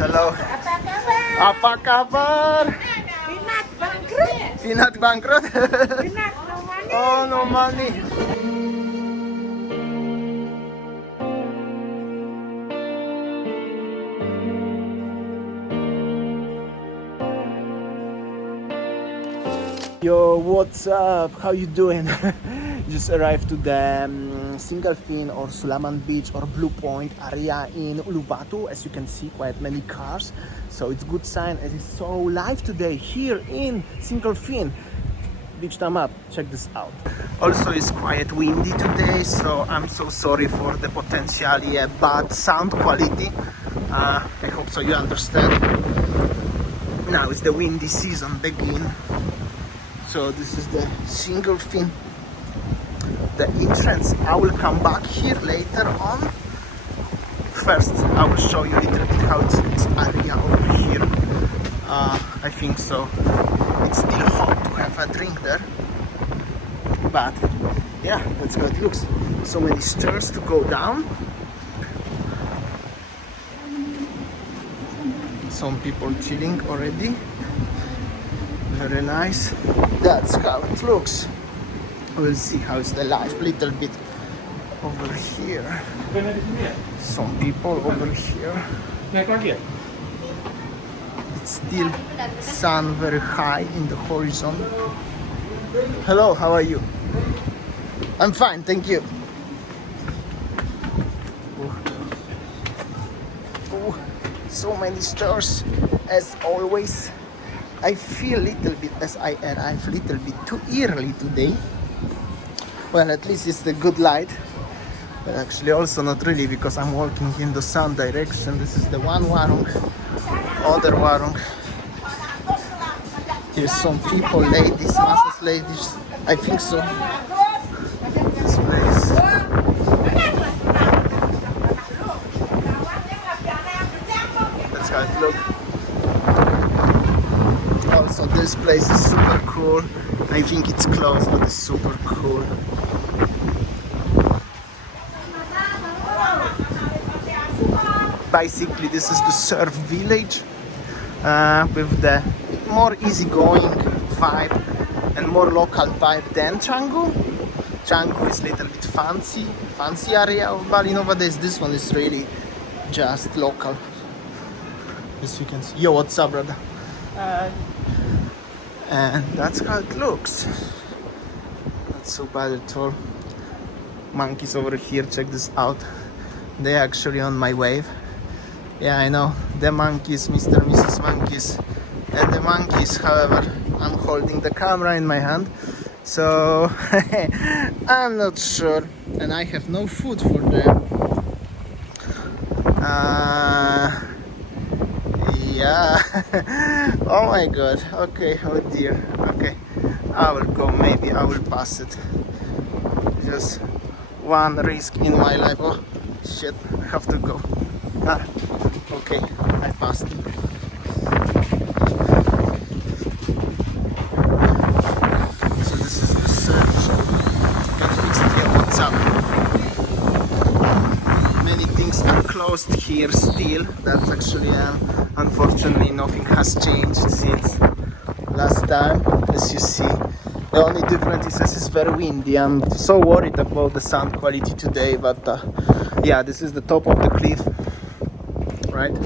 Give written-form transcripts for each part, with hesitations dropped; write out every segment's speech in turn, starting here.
Hello. Apa kabar? Apa kabar? Pinat bangkrut. Pinat bangkrut? Pinat no money. Oh, no money. Yo, what's up? How you doing? Just arrived to the single fin or Sulaban beach or Blue Point area in Uluwatu. As you can see, quite many cars, so it's good sign as it's so live today here in single fin beach. Time up, check this out. Also it's quite windy today, so I'm so sorry for the potentially bad sound quality. I hope so you understand. Now it's the windy season begin. So this is the single fin, the entrance. I will come back here later on. First, I will show you a little bit how it's area over here. I think so. It's still hot to have a drink there, but yeah, that's how it looks. So many stairs to go down. Some people chilling already. Very nice. That's how it looks. We'll see how it's the life little bit over here. Some people over here. It's still sun very high in the horizon. Hello, how are you? I'm fine, thank you. Oh, so many stars as always. I feel a little bit as I arrive a little bit too early today. Well, at least it's the good light, but actually also not really, because I'm walking in the sun direction. This is the one warung, other warung. Here's some people, ladies, masses ladies. I think so. This place. That's how it looks. Also, this place is super cool. I think it's closed, but it's super cool. Basically, this is the surf village with the more easygoing vibe and more local vibe than Canggu. Canggu is a little bit fancy area of Bali nowadays. This one is really just local. As you can see. Yo, what's up, brother? And that's how it looks. Not so bad at all. Monkeys over here, check this out. They're actually on my wave. Yeah, I know, the monkeys, Mr. and Mrs. Monkeys. And the monkeys, however, I'm holding the camera in my hand, so I'm not sure, and I have no food for them. Yeah. Oh my god. Okay, oh dear. Okay, I will go, maybe I will pass it. Just one risk in my life. Oh shit, I have to go. Okay, I passed it. So this is the search. Can fix it here. What's up? Many things are closed here still. That's actually unfortunately nothing has changed since last time. As you see, the only difference is that it's very windy. I'm so worried about the sound quality today, but yeah, this is the top of the cliff, right?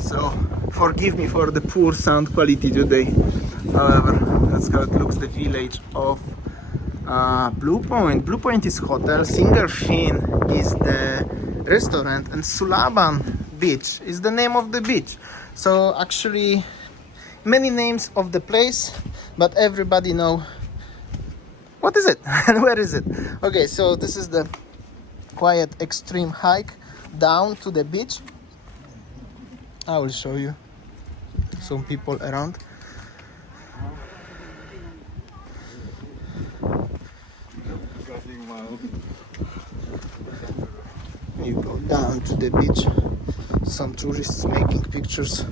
So forgive me for the poor sound quality today. However, that's how it looks, the village of Blue Point. Blue Point is hotel, Single Fin is the restaurant, and Sulaban beach is the name of the beach. So actually many names of the place, but everybody know what is it and where is it. Okay, so this is the quiet extreme hike down to the beach. I will show you some people around. You go down to the beach. Some tourists making pictures,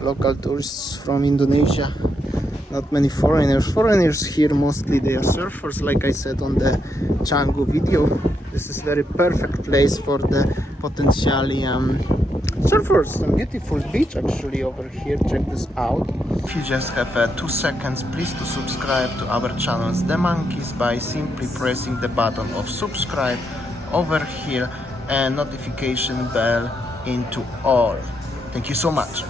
local tourists from Indonesia. Not many foreigners. Foreigners here mostly they are surfers, like I said on the Canggu video. This is very perfect place for the potentially surfers. Some beautiful beach actually over here. Check this out. If you just have 2 seconds, please to subscribe to our channels The Monkeys by simply pressing the button of subscribe over here and notification bell into all. Thank you so much.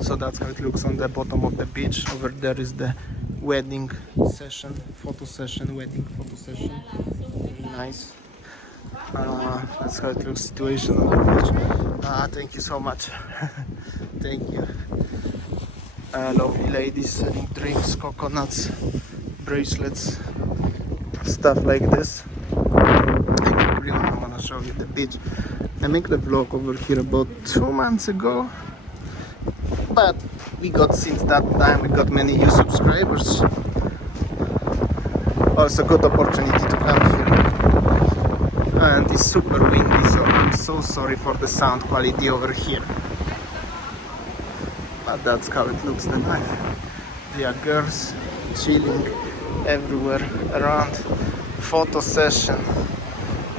So that's how it looks on the bottom of the beach. Over there is the wedding session, photo session, wedding photo session. Very nice. That's how it looks, situation on the beach. Thank you so much. Thank you. Lovely ladies selling drinks, coconuts, bracelets, stuff like this. I really want to show you the beach. I make the vlog over here about 2 months ago, but since that time we got many new subscribers. Also good opportunity to come here. And it's super windy, so I'm so sorry for the sound quality over here. But that's how it looks the night. There are girls chilling everywhere around. Photo session.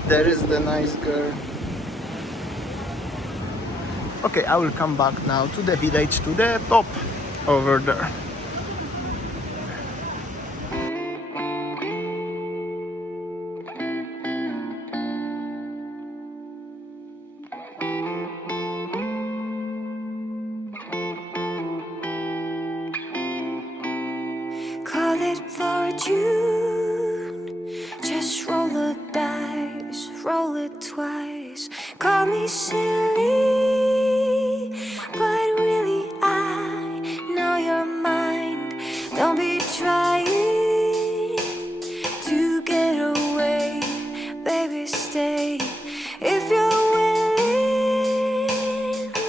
There is the nice girl. Okay, I will come back now to the village, to the top over there. Call it fortune, just roll the dice, roll it twice. Call me silly, but really I know you're mine. Don't be trying to get away, baby, stay. If you're willing,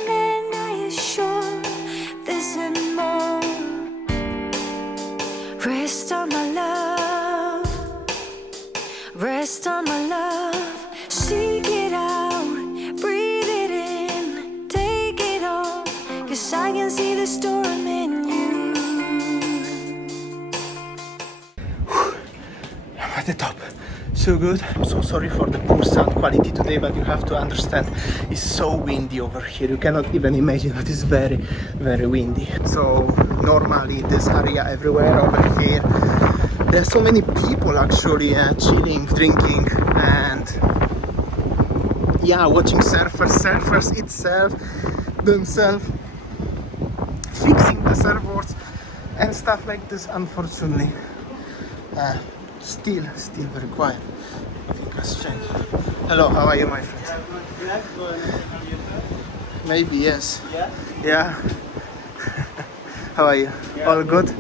then I assure this and more. Rest on my love, rest on my love. Seek it out, breathe it in, take it all, 'cause I can see the storm in you. I'm at the top. So good. I'm so sorry for the poor sound quality today, but you have to understand it's so windy over here. You cannot even imagine it is very, very windy. So normally this area everywhere over here, there's so many people actually chilling, drinking, and yeah, watching surfers itself, themselves fixing the surfboards and stuff like this. Unfortunately, still very quiet. Nothing has changed. Hello, how are you, my friend? Maybe yes. Yeah? Yeah. How are you? Yeah. All good?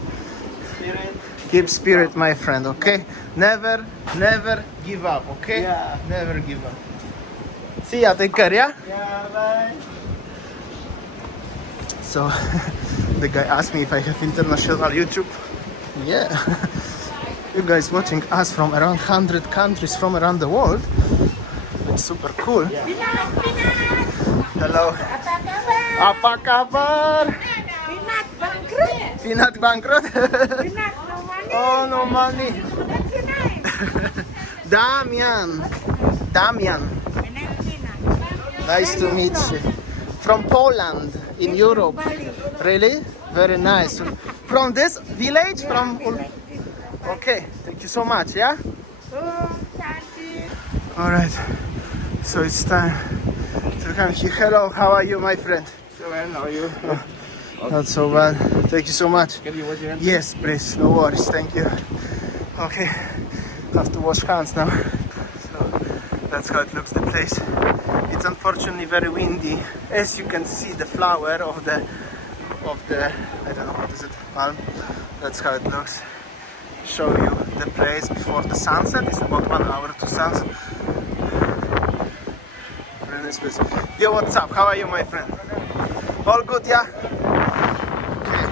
Spirit. Keep spirit, my friend, okay? Never give up, okay? Yeah. Never give up. See ya, take care, yeah? Yeah, bye. So, the guy asked me if I have international YouTube. Yeah. You guys watching us from around 100 countries from around the world. It's super cool. Pinat, Pinat. Hello. Apa kabar? Apa kabar? Pinat bangkrut. Peanut bankrupt? Pinat no money. Oh, no money. What's your name? Damian. Pinat, Pinat. Nice to meet you. From Poland, in Europe. Bali. Really? Very nice. From this village? From Okay, thank you so much, yeah? Oh, Santi. Alright, so it's time to come here. Hello, how are you, my friend? So well, how are you? Not so bad. Thank you so much. Can you watch your Yes, please, no worries, thank you. Okay, have to wash hands now. So that's how it looks, the place. It's unfortunately very windy. As you can see, the flower of the I don't know what is it, palm. That's how it looks. Show you the place before the sunset. It's about 1 hour to sunset. Very nice place. Yo, what's up? How are you, my friend? All good, yeah? Okay.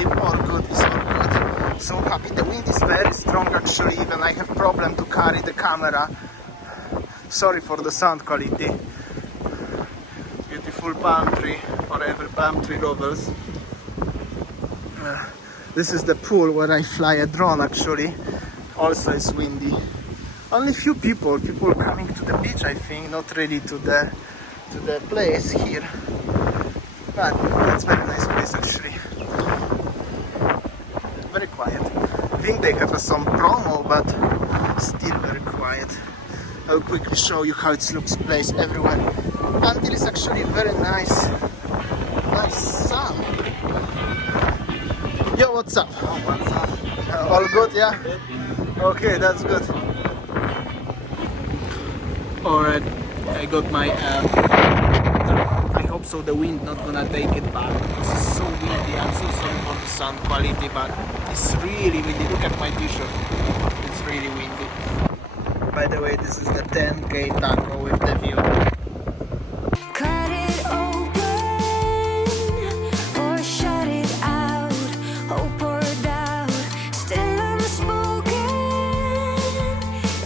If all good, is all good. So happy. The wind is very strong actually. Even I have problem to carry the camera. Sorry for the sound quality. Beautiful palm tree, forever palm tree rovers. This is the pool where I fly a drone actually. Also it's windy. Only few people coming to the beach, I think, not really to the to the place here. But it's very nice place actually. Very quiet. I think they have some promo, but still very quiet. I'll quickly show you how it looks place everywhere. Until it's actually very nice sun. Yo, what's up? Oh, what's up? All good, yeah? Good. Okay, that's good. Alright, I got my I hope so the wind not gonna take it back because it's so windy. I'm so sorry for the sound quality, but it's really windy. Look at my t-shirt. It's really windy. By the way, this is the 10K taco with the view. Cut it open or shut it out. Hope or doubt, still unspoken,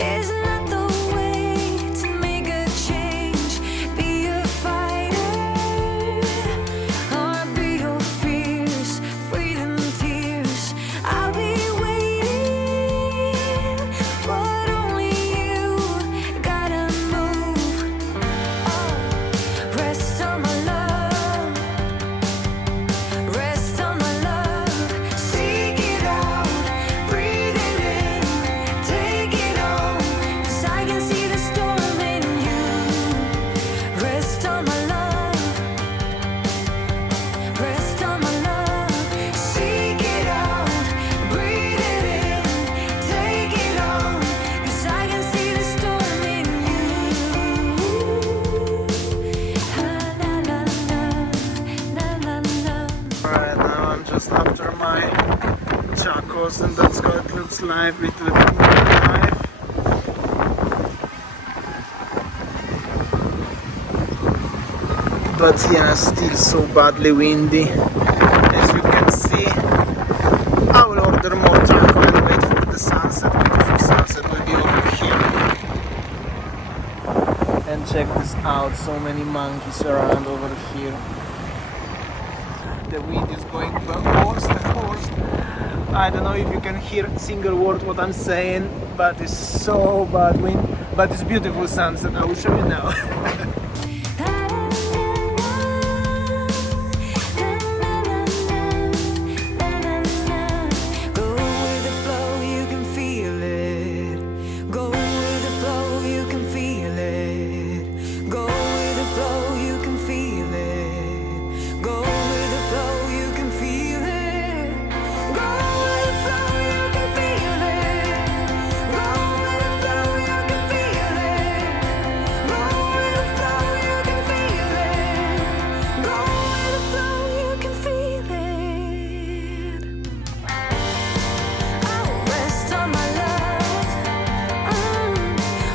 is not the way to make a change. Be a fighter or be your fears. Freedom tears. I'll be waiting, but only you gotta move. Rest on my love, rest on my love. Seek it out, breathe it in, take it on. 'Cause I can see the storm in you. Rest on my love, rest on my love. Seek it out, breathe it in, take it on. 'Cause I can see the storm in you. Alright, now I'm just after my tacos and that's how it looks like with the knife. But yeah, still so badly windy. As you can see, I will order more taco and wait for the sunset. Beautiful sunset will be over here. And check this out, so many monkeys around over here. The wind is going worse and worse. I don't know if you can hear a single word what I'm saying, but it's so bad wind. But it's beautiful sunset, I will show you now. Go with the flow, you can feel it. Go with the flow, you can feel it. Go with the flow, you can feel it. Go with the flow, you can feel it. Go with the flow, you can feel it. Go with the flow, you can feel it. Go with the flow, you can feel it. Go with the flow, you can feel it. Oh, rest on my love,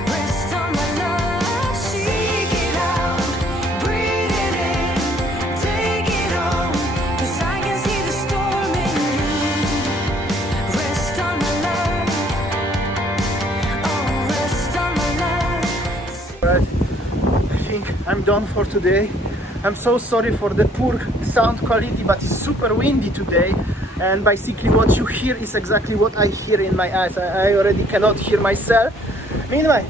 rest on my love. Seek it out, breathe it in, take it on. 'Cause I can see the storm in you. Rest on my love, oh, rest on my love. But I think I'm done for today. I'm so sorry for the poor sound quality, but it's super windy today. And basically what you hear is exactly what I hear in my eyes. I already cannot hear myself. Meanwhile,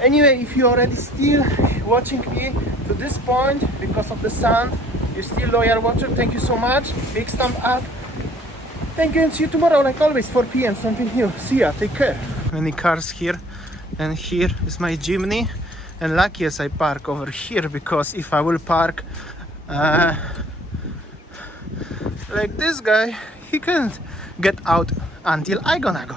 anyway, if you already still watching me to this point because of the sound, you're still loyal watcher, thank you so much. Big thumb up. Thank you and see you tomorrow like always 4 p.m. something new. See ya, take care. Many cars here, and here is my Jimny. And lucky as I park over here, because if I will park like this guy, he can't get out until I gonna go.